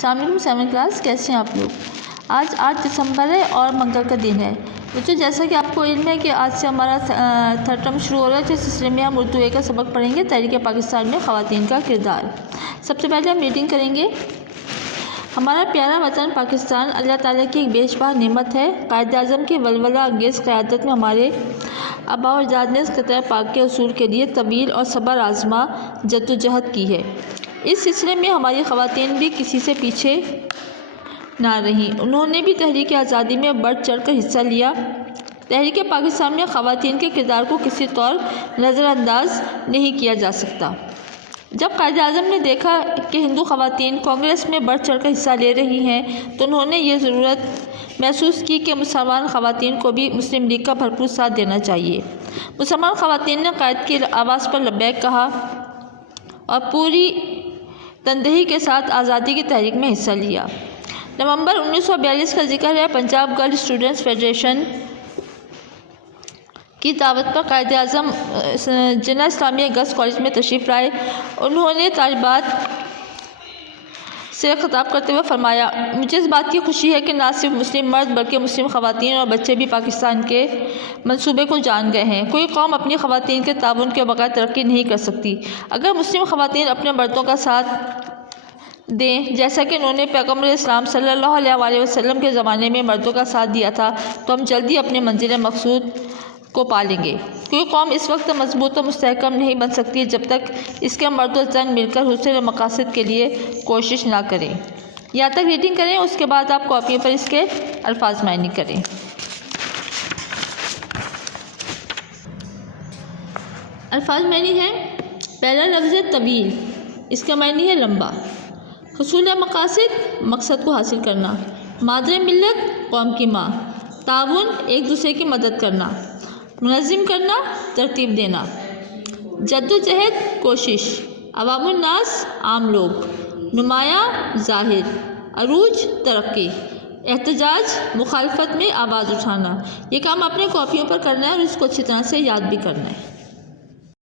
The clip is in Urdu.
السلام علیکم 7 کلاس، کیسے ہیں آپ لوگ؟ آج 8 دسمبر ہے اور منگل کا دن ہے بچوں۔ جیسا کہ آپ کو علم ہے کہ آج سے ہمارا تھرڈ ٹرم شروع ہو رہا ہے، تو اس سلسلے میں ہم اردو کا سبق پڑھیں گے، تحریک پاکستان میں خواتین کا کردار۔ سب سے پہلے ہم ریڈنگ کریں گے۔ ہمارا پیارا وطن پاکستان اللہ تعالیٰ کی ایک بے شمار نعمت ہے۔ قائد اعظم کی ولولہ انگیز قیادت میں ہمارے آباء و اجداد نے اس خطۂ پاک کے حصول کے لیے طویل اور صبر آزما جدوجہد کی ہے۔ اس سلسلے میں ہماری خواتین بھی کسی سے پیچھے نہ رہیں، انہوں نے بھی تحریک آزادی میں بڑھ چڑھ کر حصہ لیا۔ تحریک پاکستان میں خواتین کے کردار کو کسی طور نظر انداز نہیں کیا جا سکتا۔ جب قائد اعظم نے دیکھا کہ ہندو خواتین کانگریس میں بڑھ چڑھ کر حصہ لے رہی ہیں تو انہوں نے یہ ضرورت محسوس کی کہ مسلمان خواتین کو بھی مسلم لیگ کا بھرپور ساتھ دینا چاہیے۔ مسلمان خواتین نے قائد کی آواز پر لبیک کہا اور پوری تندہی کے ساتھ آزادی کی تحریک میں حصہ لیا۔ نومبر 1942 کا ذکر ہے۔ پنجاب گرل اسٹوڈنٹس فیڈریشن کی دعوت پر قائد اعظم جناح اسلامیہ گرلز کالج میں تشریف لائے۔ انہوں نے طالبات سے خطاب کرتے ہوئے فرمایا، مجھے اس بات کی خوشی ہے کہ نہ صرف مسلم مرد بلکہ مسلم خواتین اور بچے بھی پاکستان کے منصوبے کو جان گئے ہیں۔ کوئی قوم اپنی خواتین کے تعاون کے بغیر ترقی نہیں کر سکتی۔ اگر مسلم خواتین اپنے مردوں کا ساتھ دیں، جیسا کہ انہوں نے پیغمبر اسلام صلی اللہ علیہ وسلم کے زمانے میں مردوں کا ساتھ دیا تھا، تو ہم جلدی اپنے منزل مقصود کو پالیں گے۔ کوئی قوم اس وقت مضبوط و مستحکم نہیں بن سکتی جب تک اس کے مرد و زن مل کر حصول مقاصد کے لیے کوشش نہ کریں۔ یہاں تک ریڈنگ کریں، اس کے بعد آپ کاپی پر اس کے الفاظ معنی کریں۔ الفاظ معنی ہے۔ پہلا لفظ ہے طویل، اس کا معنی ہے لمبا۔ حصول مقاصد، مقصد کو حاصل کرنا۔ مادر ملت، قوم کی ماں۔ تعاون، ایک دوسرے کی مدد کرنا۔ منظم کرنا، ترتیب دینا۔ جدوجہد، کوشش۔ عوام الناس، عام لوگ۔ نمایاں، ظاہر۔ عروج، ترقی۔ احتجاج، مخالفت میں آواز اٹھانا۔ یہ کام اپنے کاپیوں پر کرنا ہے اور اس کو اچھی طرح سے یاد بھی کرنا ہے۔